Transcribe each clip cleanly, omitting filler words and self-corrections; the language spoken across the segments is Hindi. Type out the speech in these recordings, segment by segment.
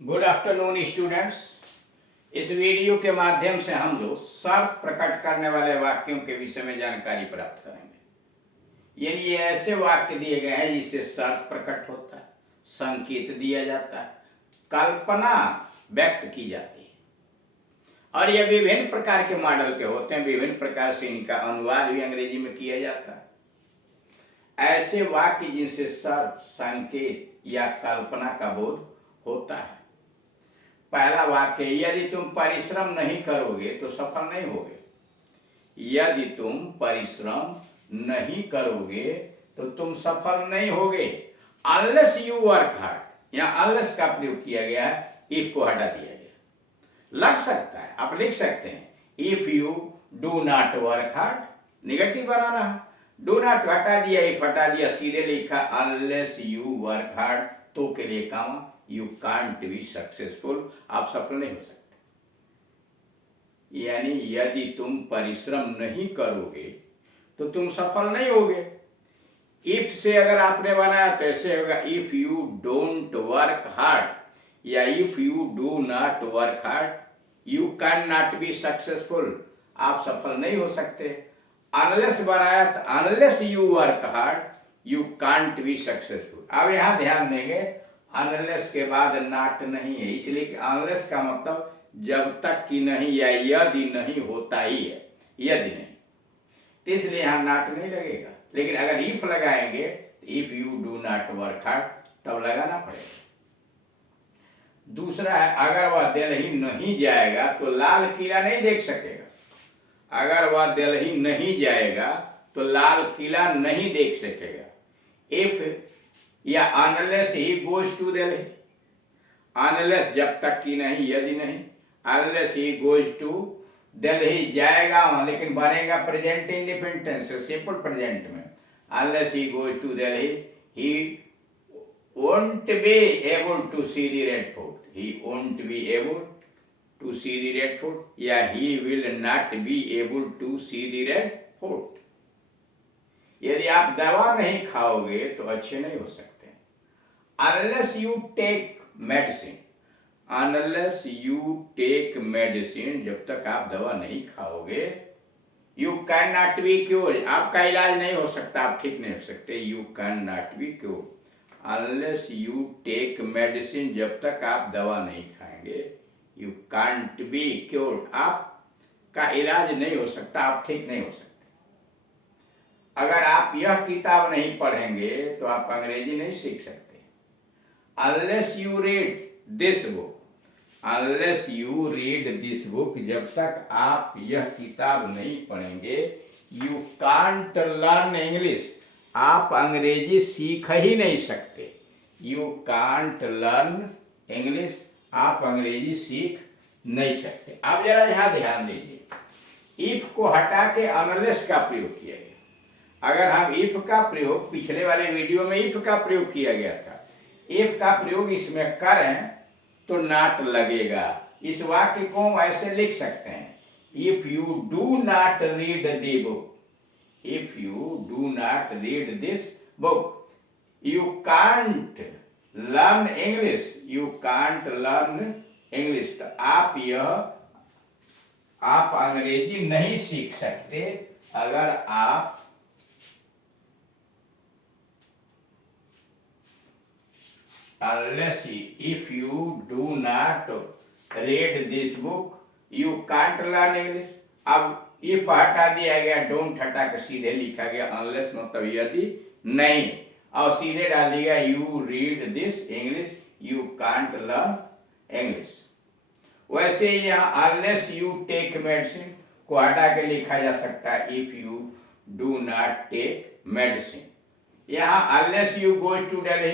Good afternoon students. इस वीडियो के माध्यम से हम लोग शर्त प्रकट करने वाले वाक्यों के विषय में जानकारी प्राप्त करेंगे। यानी ये ऐसे वाक्य दिए गए हैं जिससे शर्त प्रकट होता है, संकेत दिया जाता है, कल्पना व्यक्त की जाती है और ये विभिन्न प्रकार के मॉडल के होते हैं। विभिन्न प्रकार से इनका अनुवाद भी अंग्रेजी में किया जाता है। ऐसे वाक्य जिनसे शर्त, संकेत या कल्पना का बोध होता है। पहला वाक्य, यदि तुम परिश्रम नहीं करोगे तो सफल नहीं होगे। यदि तुम परिश्रम नहीं करोगे तो तुम सफल नहीं होगे। अनलेस यू वर्क हार्ड, यहाँ अनलेस का प्रयोग किया गया है, इफ को हटा दिया गया। लग सकता है, आप लिख सकते हैं if you do not work hard, negative बनाना है। डू नॉट हटा दिया, इफ हटा दिया, सीधे लिखा अनलेस यू वर्क हार्ड, तो के लिए काम यू कांट बी सक्सेसफुल, आप सफल नहीं हो सकते। यानी यदि तुम परिश्रम नहीं करोगे तो तुम सफल नहीं होगे। इफ से अगर आपने बनाया तो ऐसे होगा if you don't work hard या if you do not work hard you can not be successful, आप सफल नहीं हो सकते। अनलेस बनाया तो unless you work hard you can't be successful. अब यहां ध्यान देंगे अनलेस के बाद नॉट नहीं है, इसलिए कि अनलेस का मतलब जब तक कि नहीं या यदि नहीं होता ही है, यदि नहीं, तो इसलिए यहां नॉट नहीं लगेगा। लेकिन अगर इफ लगाएंगे if you do not work hard तब लगाना पड़ेगा। दूसरा है, अगर वह दिल्ली नहीं जाएगा तो लाल किला नहीं देख सकेगा। अगर वह दिल्ली नहीं जाएगा तो लाल किला नहीं देख सकेगा। इफ या unless he goes to Delhi, unless जब तक कि नहीं, यदि नहीं, unless he goes to Delhi जाएगा वहां, लेकिन बनेगा प्रेजेंट इंडिपेंडेंस सिंपल प्रेजेंट में। Unless he goes to Delhi he won't be able to see the red fort, he won't be able to see the red fort या he will not be able to see the red fort. यदि आप दवा नहीं खाओगे तो अच्छे नहीं हो सकते। Unless you take medicine, unless you take medicine, जब तक आप दवा नहीं खाओगे, you can not be cure, आपका इलाज नहीं हो सकता, आप ठीक नहीं हो सकते। You can not be cure. Unless you take medicine, जब तक आप दवा नहीं खाएंगे, यू कांट बी क्योर, आपका इलाज नहीं हो सकता, आप ठीक नहीं हो सकते। अगर आप यह किताब नहीं पढ़ेंगे तो आप अंग्रेजी नहीं सीख सकते। Unless you read this book, unless you read this book, जब तक आप यह किताब नहीं पढ़ेंगे, यू कांट लर्न इंग्लिश, आप अंग्रेजी सीख ही नहीं सकते। यू कांट लर्न इंग्लिश, आप अंग्रेजी सीख नहीं सकते। अब जरा यहां ध्यान दीजिए, इफ को हटा के अनलेस का प्रयोग किया गया। अगर हम इफ का प्रयोग, पिछले वाले वीडियो में इफ का प्रयोग किया गया था, इफ का प्रयोग इसमें करें तो नॉट लगेगा। इस वाक्य को ऐसे लिख सकते हैं, if you do not read the book, if you do not read this book you can't learn English, you can't learn English, तो आप अंग्रेजी नहीं सीख सकते अगर आप unless if you do not read this book you can't learn English। अब if हटा दिया गया, don't हटा के सीधे लिखा गया unless मतलब यदि नहीं, और सीधे डाल दिया you read this English you can't learn English। वैसे ही यहाँ unless you take medicine को हटा के लिखा जा सकता है if you do not take medicine। यहाँ unless you go to Delhi,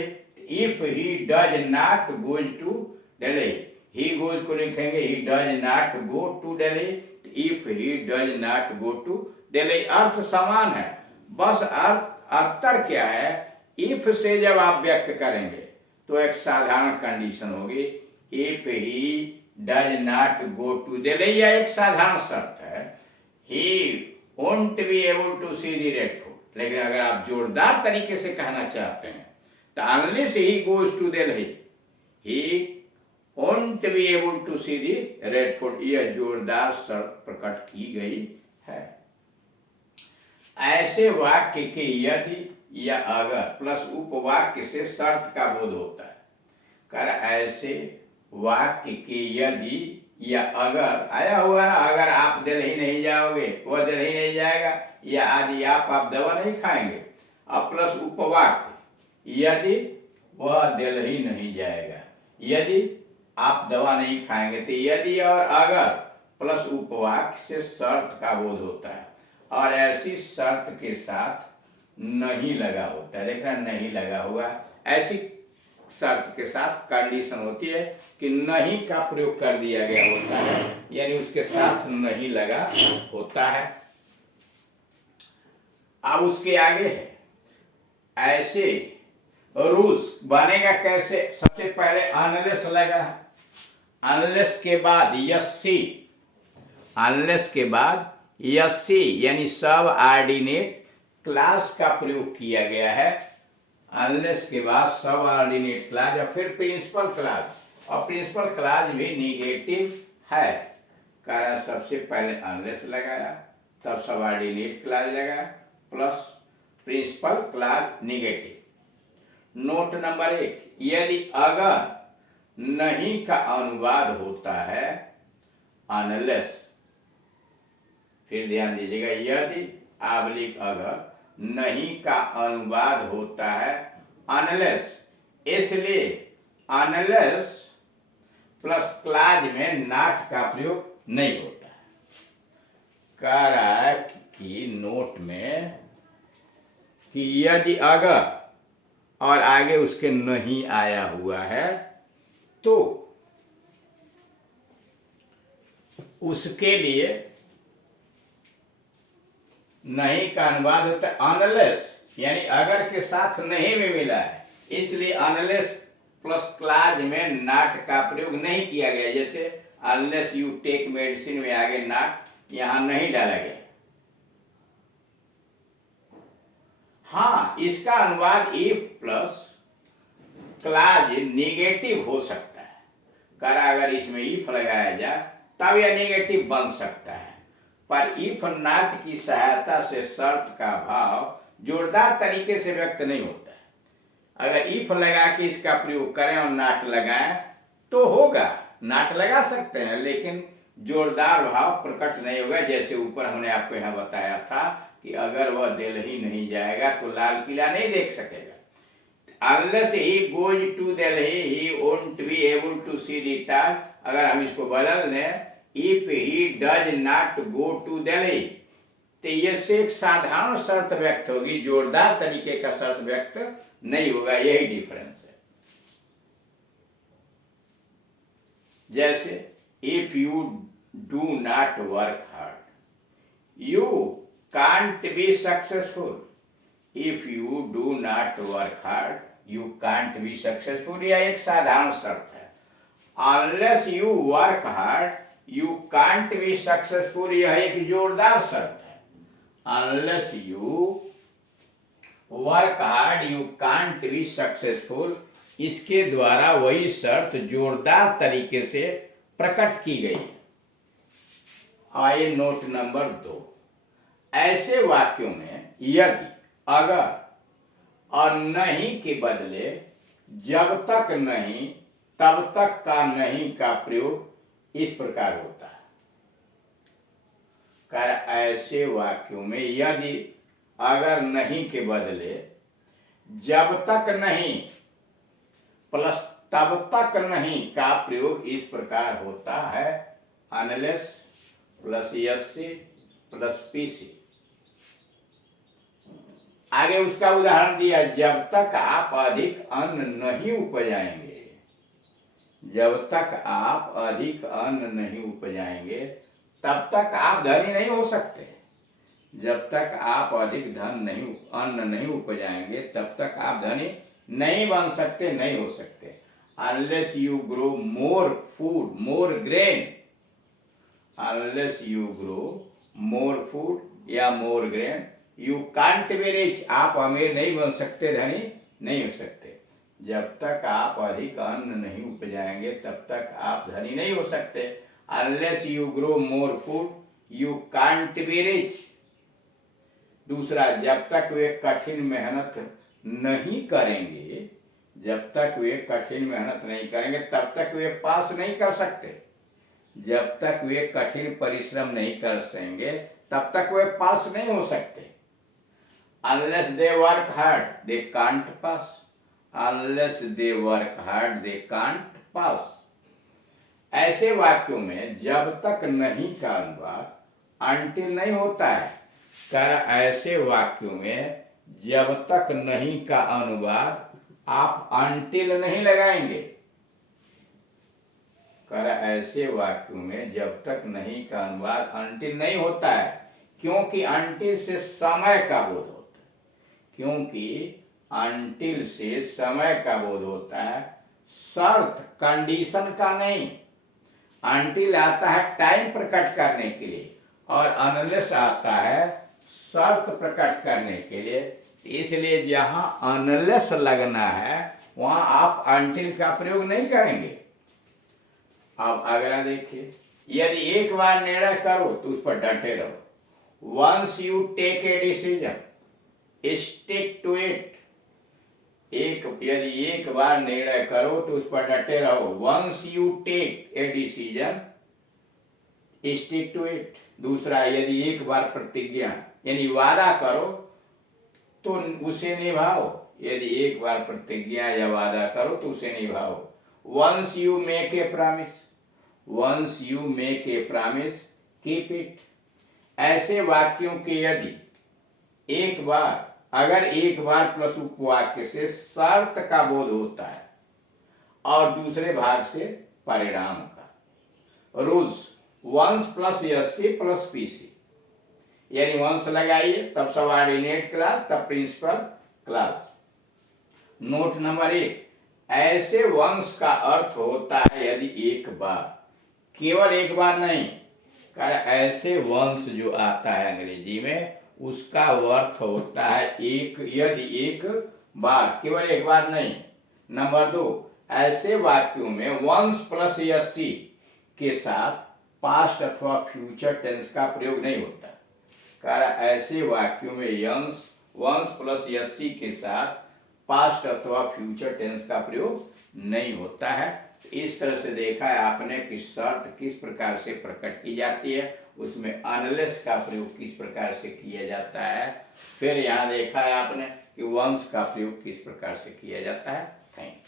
if he does not goes to Delhi, he goes को लिखेंगे he does not go to Delhi, if he does not go to Delhi, अर्थ समान है, बस अंतर क्या है, if से जब आप व्यक्त करेंगे तो एक साधारण कंडीशन होगी if he does not go to Delhi, या एक साधारण शर्त है he won't be able to see the red fort। लेकिन अगर आप जोरदार तरीके से कहना चाहते हैं तो unless he goes to Delhi, he won't be able to see the red food। यह जोरदार शर्त प्रकट की गई है। ऐसे वाक्य के यदि या अगर प्लस उपवाक्य से शर्त का बोध होता है। कर ऐसे वाक्य के यदि या अगर आया हुआ ना, अगर आप दिल्ली नहीं जाओगे वह दिल्ली नहीं जाएगा, या आदि आप दवा नहीं खाएंगे। अब प्लस उपवाक्य यदि वह दिल्ली नहीं जाएगा, यदि आप दवा नहीं खाएंगे, तो यदि और अगर प्लस उपवाक्य से शर्त का बोध होता है और ऐसी शर्त के साथ नहीं लगा होता है। देख रहे हैं, नहीं लगा हुआ। ऐसी शर्त के साथ कंडीशन होती है कि नहीं का प्रयोग कर दिया गया होता है, यानी उसके साथ नहीं लगा होता है। अब उसके आगे है ऐसे रूल्स बनेगा कैसे। सबसे पहले अनलेस लगा, अनलेस के बाद यसी, अनलेस के बाद यसी यानी सब ऑर्डिनेट क्लास का प्रयोग किया गया है। अनलेस के बाद सब ऑर्डिनेट क्लास और फिर प्रिंसिपल क्लास, और प्रिंसिपल क्लास भी निगेटिव है। कारण सबसे पहले अनलेस लगाया, तब सब ऑर्डिनेट क्लास लगाया, plus principal clause negative. Note number 1, यदि अगर नहीं का अनुवाद होता है अनलेस, फिर ध्यान दीजिएगा, यदि आबलिक अगर नहीं का अनुवाद होता है अनलेस, इसलिए अनलेस प्लस क्लाज में नॉट का प्रयोग नहीं होता है। कह रहा है कि नोट में कि यदि अगर और आगे उसके नहीं आया हुआ है तो उसके लिए नहीं का अनुवाद होता है अनलेस, यानी अगर के साथ नहीं भी मिला है, इसलिए अनलेस प्लस क्लाज में नॉट का प्रयोग नहीं किया गया। जैसे अनलेस यू टेक मेडिसिन में आगे नॉट यहां नहीं डाला गया। हाँ, इसका अनुवाद इफ प्लस क्लाज निगेटिव हो सकता है। कर अगर इसमें इफ लगाया जाए तब यह निगेटिव बन सकता है, पर इफ नॉट की सहायता से शर्त का भाव जोरदार तरीके से व्यक्त नहीं होता है। अगर इफ लगा के इसका प्रयोग करें और नॉट लगाएं तो होगा, नॉट लगा सकते हैं, लेकिन जोरदार भाव प्रकट नहीं होगा। जैसे ऊपर हमने आपको यहाँ बताया था कि अगर वह दिल्ली नहीं जाएगा तो लाल किला नहीं देख सकेगा। Unless he goes to Delhi, he won't be able to see the Taj। अगर हम इसको बदल दें, if he does not go to Delhi, तो ये से एक साधारण शर्त व्यक्त होगी, जोरदार तरीके का शर्त व्यक्त नहीं होगा। यही डिफरेंस है। जैसे if you do not work hard, you can't be successful। If you do not work hard, you can't be successful। यह एक साधारण शर्त है। Unless you work hard, you can't be successful। यह एक जोरदार शर्त है। Unless you work hard, you can't be successful। इसके द्वारा वही शर्त जोरदार तरीके से प्रकट की गई है। आइए नोट नंबर 2, ऐसे वाक्यों में यदि अगर और नहीं के बदले जब तक नहीं तब तक का नहीं का प्रयोग इस प्रकार होता है। कर ऐसे वाक्यों में यदि अगर नहीं के बदले जब तक नहीं प्लस तब तक नहीं का प्रयोग इस प्रकार होता है। अनलेस प्लस यसी प्लस पीसी। आगे उसका उदाहरण दिया, जब तक आप अधिक अन्न नहीं उपजाएंगे, जब तक आप अधिक अन्न नहीं उपजाएंगे तब तक आप धनी नहीं हो सकते। जब तक आप अधिक अन्न नहीं उपजाएंगे तब तक आप धनी नहीं बन सकते, नहीं हो सकते। Unless you grow more food more grain, unless you grow more food या more grain, you can't be rich. आप अमीर नहीं बन सकते, धनी नहीं हो सकते। जब तक आप अधिक अन्न नहीं उपजाएंगे तब तक आप धनी नहीं हो सकते। Unless you grow more food you can't be rich. दूसरा, जब तक वे कठिन मेहनत नहीं करेंगे, जब तक वे कठिन मेहनत नहीं करेंगे तब तक वे पास नहीं कर सकते। जब तक वे कठिन परिश्रम नहीं कर सकेंगे तब तक वे पास नहीं हो सकते। Unless they work hard they can't pass. Unless they work hard they can't pass. ऐसे वाक्यों में जब तक नहीं का अनुवाद अनटिल नहीं होता है। कर ऐसे वाक्यों में जब तक नहीं का अनुवाद आप अनटिल नहीं लगाएंगे। कर ऐसे वाक्यों में जब तक नहीं का अनुवाद अनटिल नहीं होता है, क्योंकि अनटिल से समय का बोध होता है। क्योंकि अनटिल से समय का बोध होता है, शर्त कंडीशन का नहीं। अनटिल आता है टाइम प्रकट करने के लिए और अनलेस आता है शर्त प्रकट करने के लिए। इसलिए जहां अनलेस लगना है वहां आप अनटिल का प्रयोग नहीं करेंगे। अब अगला देखिए, यदि एक बार निर्णय करो तो उस पर डटे रहो। Once you take a decision stick to it. यदि एक बार निर्णय करो तो उस पर डटे रहो। Once you take a decision stick to it. दूसरा, यदि एक बार प्रतिज्ञा यानी वादा करो तो उसे निभाओ। यदि एक बार प्रतिज्ञा या वादा करो तो उसे निभाओ। Once you make a promise, once you make a promise keep it. ऐसे वाक्यों के यदि एक बार, अगर एक बार प्लस उपवाक्य से शर्त का बोध होता है और दूसरे भाग से परिणाम का। Rules, ones plus SC plus PC, यानी वंस लगाइए तब सबऑर्डिनेट क्लास तब प्रिंसिपल क्लास। नोट नंबर 1, ऐसे वंस का अर्थ होता है यदि एक बार, केवल एक बार नहीं। ऐसे वंस जो आता है अंग्रेजी में उसका अर्थ होता है एक, यदि एक बार, केवल एक बार नहीं। नंबर 2, ऐसे वाक्यों में वंस प्लस एससी के साथ पास्ट अथवा फ्यूचर टेंस का प्रयोग नहीं होता। ऐसे वाक्यों में वंस प्लस एससी के साथ पास्ट अथवा फ्यूचर टेंस का प्रयोग नहीं होता है। इस तरह से देखा है आपने कि शर्त किस प्रकार से प्रकट की जाती है, उसमें अनलेस का प्रयोग किस प्रकार से किया जाता है। फिर यहाँ देखा है आपने कि वंस का प्रयोग किस प्रकार से किया जाता है। Thank you.